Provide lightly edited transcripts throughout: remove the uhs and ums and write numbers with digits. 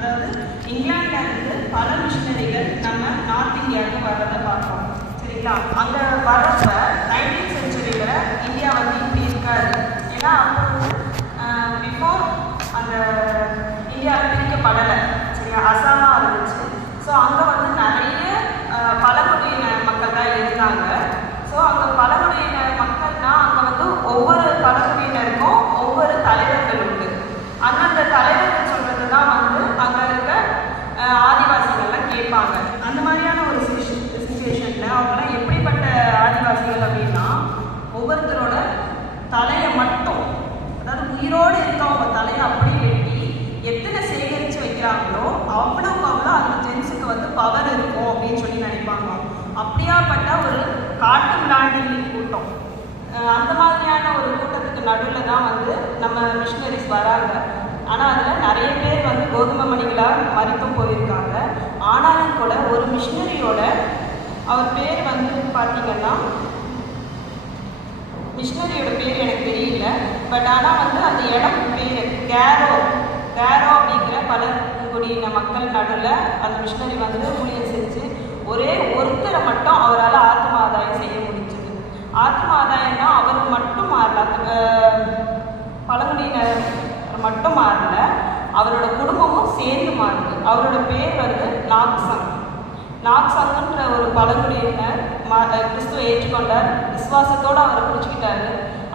அதாவது இங்கிலாந்துல இருந்து பல மிஷினரிகள் நம்ம நார்த் இந்தியாவுக்கு வர்றதை பார்ப்போம். சரிங்களா? அங்கே வர்றப்ப 19th centuryல இந்தியா வந்து இப்படி இருக்காது. ஏன்னா அப்போ வந்து பிஃபோர் அந்த இந்தியாவில் பிரிக்கப்படலை. சரியா? அசாமாக இருந்துச்சு. ஸோ அங்கே வந்து நிறைய பழங்குடியின மக்கள் தான் இருந்தாங்க. ஸோ அங்கே பழங்குடியின மக்கள்னா அங்கே வந்து ஒவ்வொரு பழங்குடியினருக்கும் ஒவ்வொரு தலைவர்கள் உண்டு. அந்தந்த தலைவர்கள் சொல்கிறது தான் வந்து அங்கே இருக்க ஆதிவாசிகள்லாம் கேட்பாங்க. அந்த மாதிரியான ஒரு சுச்சுவேஷனில் அவங்களாம் எப்படிப்பட்ட ஆதிவாசிகள் அப்படின்னா, ஒவ்வொருத்தரோட தலையை மட்டும், அதாவது உயிரோடு இருக்கவங்க தலையை அப்படியே வெட்டி எத்தனை சேகரித்து வைக்கிறாங்களோ அவ்வளோக்கு அவ்வளோ அந்த ஜென்ஸுக்கு வந்து பவர் இருக்கும் அப்படின்னு சொல்லி நினைப்பாங்க. அப்படியாப்பட்ட ஒரு காட்டு மிராண்டிகளின் கூட்டம், அந்த மாதிரியான ஒரு கூட்டத்துக்கு நடுவில் தான் வந்து நம்ம மிஷினரிஸ் வராங்க. ஆனால் அதில் நிறைய பேர் வந்து கோதுமை மணிகளாக மறித்தும் போயிருக்காங்க. ஆனாலும் கூட ஒரு மிஷினரியோட அவர் பேர் வந்து பார்த்திங்கன்னா, மிஷினரியோட பேர் எனக்கு தெரியல, பட் ஆனால் வந்து அந்த இடம் பேர் கேரோ அப்படிங்கிற பழங்குடியின மக்கள் நடுவில் அந்த மிஷினரி வந்து ஊழியம் செஞ்சு ஒரே ஒருத்தரை மட்டும் அவரால் ஆத்ம ஆதாயம் செய்ய முடிஞ்சது. ஆத்ம ஆதாயம்னா அவர் மட்டும் மாறல, பழங்குடியினர் மட்டும் மாறல, அவரோட குடும்பமும் சேர்ந்து மாறுது. அவரோட பேர் வந்து நாக்சங்குன்ற ஒரு பழங்குடியினர் கிறிஸ்துவை ஏற்றுக்கொண்டார். விசுவாசத்தோடு அவரை பிடிச்சிக்கிட்டாரு.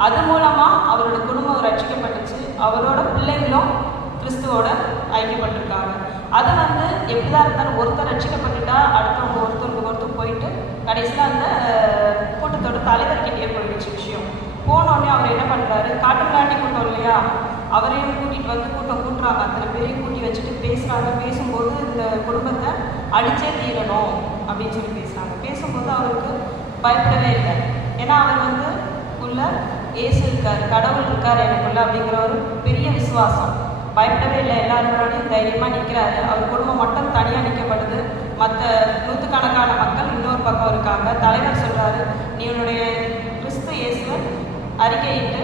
அது மூலமாக அவரோட குடும்பம் ரட்சிக்கப்பட்டுச்சு. அவரோட பிள்ளைங்களும் கிறிஸ்துவோட ஐக்கியப்பட்டிருக்காங்க. அதை வந்து எப்படிதான் இருந்தாலும் ஒருத்தர் ரட்சிக்கப்பட்டுட்டா அடுத்தவங்க ஒருத்தர் போயிட்டு கடைசியில் அந்த கூட்டத்தோட தலைவர்கிட்டே போயிடுச்சு விஷயம். போனோடனே அவர் என்ன பண்ணுறாரு, காட்டு மிராண்டி கூட்டம் இல்லையா, அவரையும் கூட்டிகிட்டு வந்து கூட்டுறாங்க. அத்தனை பேரையும் கூட்டி வச்சுட்டு பேசுகிறாங்க. பேசும்போது இந்த குடும்பத்தை அடித்தே தீரணும் அப்படின்னு சொல்லி பேசுகிறாங்க. பேசும்போது அவருக்கு பயப்படவே இல்லை. ஏன்னா அவர் வந்து உள்ள ஏசு இருக்கார், கடவுள் இருக்கார் எனக்குள்ள அப்படிங்கிற ஒரு பெரிய விசுவாசம். பயப்படவே இல்லை. எல்லாரும் தைரியமாக நிற்கிறாரு. அவர் குடும்பம் மட்டும் தனியாக நிற்கப்படுது. மற்ற நூற்றுக்கணக்கான மக்கள் இன்னொரு பக்கம் இருக்காங்க. தலைவர் சொல்கிறாரு, நீ உன்னுடைய கிறிஸ்து இயேசுவை அறிக்கையிட்டு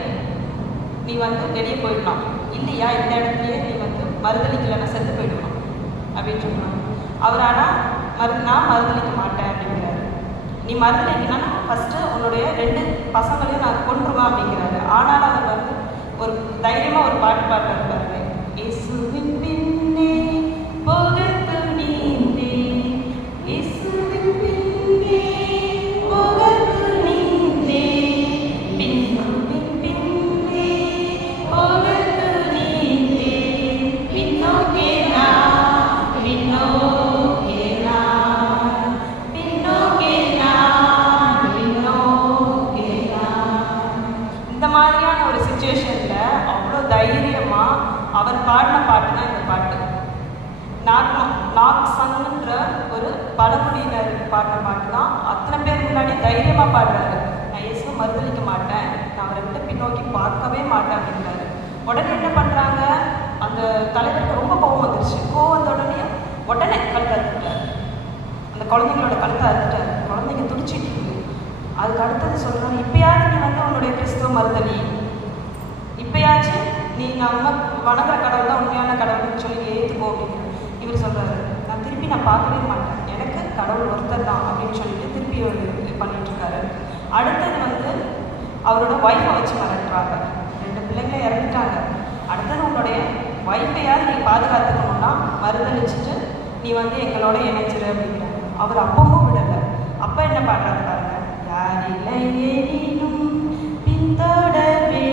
நீ வந்து வெளியே போயிடலாம், இல்லையா இந்த இடத்துலையே நீ வந்து மறுதளிக்கலைன்னா செத்து போயிடலாம் அப்படின்னு சொல்கிறாங்க. அவர் ஆனால் நான் மறுதளிக்க மாட்டேன் அப்படிங்கிறாரு. நீ மறுதளிக்கணும்னா ஃபஸ்ட்டு உன்னுடைய 2 பசங்களையும் நான் கொன்றுவேன் அப்படிங்கிறாரு. ஆனாலும் அவர் வந்து ஒரு தைரியமாக ஒரு பாட்டு பாடுறாரு பாருங்க. இயேசுவின் பின்னே போகத்து நீந்தே, இயேசுவின் பின்னே போகத்து நீந்தே, பின்னோவின் பின்னே போகத்து நீந்தே, பின்னோக்கே நான், பின்னோக்கே நான், பின்னோக்கே நான், பின்னோக்கே நான். இந்த மாதிரியான ஒரு சுச்சுவேஷனில் அவ்வளோ தைரியமாக அவர் பாடின பாட்டு தான் இந்த பாட்டு. நாக்சங்குன்ற ஒரு பழங்குடியினர் பாடின பாட்டு தான். அத்தனை பேர் முன்னாடி தைரியமாக பாடுறாரு. நான் இயேசுவை மறுதளிக்க மாட்டேன், நான் அவரை விட்டு பின்னோக்கி பார்க்கவே மாட்டேன் அப்படிங்கிறாரு. உடனே என்ன பண்ணுறாங்க, அந்த தலைவருக்கு ரொம்ப கோவம் வந்துருச்சு. கோவம் வந்த உடனே கழுத்தை அறுத்துட்டார். அந்த குழந்தைங்களோட கழுத்தை அறுத்துட்டார். குழந்தைங்க துடிச்சிட்டு இருக்கு. அதுக்கு அடுத்தது சொல்கிறாங்க, இப்போயாவது நீ வந்து உன்னுடைய கிறிஸ்துவ மறுதலி, இப்போயாச்சும் நீ நம்ம வணங்குற கடவுள் தான் உண்மையான கடவுள்னு சொல்லி ஏற்றுக்கோ அப்படின்னு இவர் சொல்கிறாரு. நான் பார்க்கவே மாட்டேன், எனக்கு கடவுள் ஒருத்தர் தான் அப்படின்னு சொல்லிட்டு திருப்பி பண்ணிட்டுருக்காரு. அடுத்தது வந்து அவரோட ஒய்ஃபை வச்சு மிரட்டுறாங்க. 2 பிள்ளைங்க இறந்துட்டாங்க. அடுத்தது உன்னுடைய ஒய்ஃபையாவது நீ பாதுகாத்துக்கணும்னா மறுதளிச்சுட்டு நீ வந்து எங்களோட இணைச்சிரு அப்படிங்கிறாங்க. அவர் அப்பவும் விடலை. அப்போ என்ன பண்ணுறாரு பாருங்க, யார் இல்லை ஏனும் பின்தொடர்வே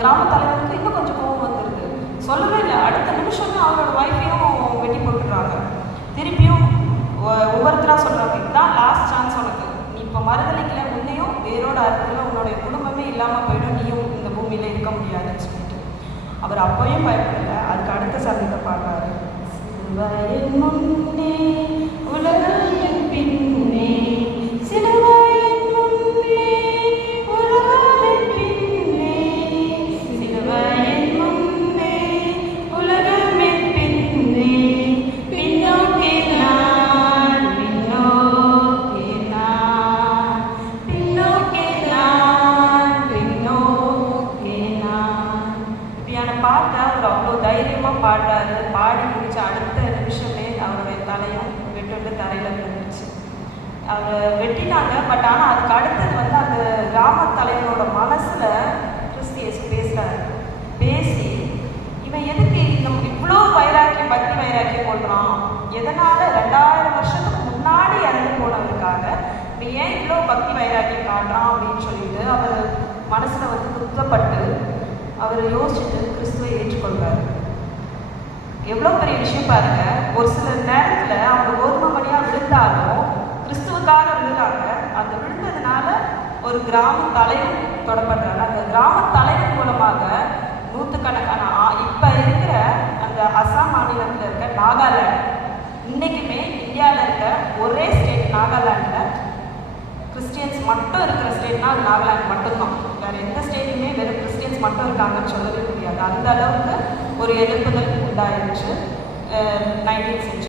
கிராம தலைவருக்கு இன்னும் கொஞ்சம் கோவம் வந்துடுது. சொல்லவே இல்லை. அடுத்த நிமிஷமே அவரோட ஒய்ஃபையும் வெட்டி போட்டுடுறாங்க. திருப்பியும் ஒவ்வொருத்தராக சொல்கிறாங்க, இதுதான் லாஸ்ட் சான்ஸ் உனக்கு, நீ இப்போ மறுதளிக்கல உன்னையும் வேரோட அறுத்துல உன்னுடைய குடும்பமே இல்லாமல் போயிடும், நீயும் இந்த பூமியில் இருக்க முடியாதுன்னு சொல்லிட்டு அவர் அப்பையும் பயப்படலை. அதுக்கு அடுத்த சந்தத்தை பாடுறாரு. சிலுவையின் முன்னே உலகின் பின்னே, சிலுவையின் முன்னே உலகின் பின்னே, பாடுறாரு. பாடி முடிச்ச அடுத்த நிமிஷமே அவருடைய தலையும் வெட்டு தரையில் விழுந்துச்சு. அவர் வெட்டினாங்க. பட் ஆனால் அதுக்கு அடுத்தது வந்து அந்த கிராம தலைவரோட மனசில் கிறிஸ்து இயேசு பேசுகிறாரு. பேசி இவன் எதுக்கு நம்ம இவ்வளோ வைராக்கியம், பக்தி வைராக்கியம் போடுறான், எதனால் 2000 வருஷத்துக்கு முன்னாடி இறந்து போனவருக்காக நீ ஏன் இவ்வளோ பக்தி வைராக்கியம் காட்டுறான் அப்படின்னு சொல்லிட்டு அவர் மனசில் வந்து குத்தப்பட்டு அவர் யோசிச்சுட்டு கிறிஸ்துவை ஏற்றுக்கொள்வார். எவ்வளோ பெரிய விஷயம் பாருங்க. ஒரு சில நேரத்தில் அவங்க கோதுமை மணியாக விழுந்தாலும் கிறிஸ்துவுக்காக விழுறாங்க. அந்த விழுந்ததுனால ஒரு கிராம தலைவர் தொடப்படுறாரு. அந்த கிராம தலைவர் மூலமாக நூற்றுக்கணக்கான இப்போ இருக்கிற அந்த அசாம் மாநிலத்தில் இருக்க நாகாலாந்து, இன்றைக்குமே இந்தியாவில் இருக்க ஒரே ஸ்டேட் நாகாலாண்டில் கிறிஸ்டியன்ஸ் மட்டும் இருக்கிற ஸ்டேட்னா அது நாகாலாந்து மட்டும்தான். வேறு எந்த ஸ்டேட்லையுமே வெறும் கிறிஸ்டியன்ஸ் மட்டும் இருக்காங்கன்னு சொல்லவே முடியாது. அந்த அளவுக்கு ஒரு எழுப்புதல் உண்டாயிருச்சு 19th century.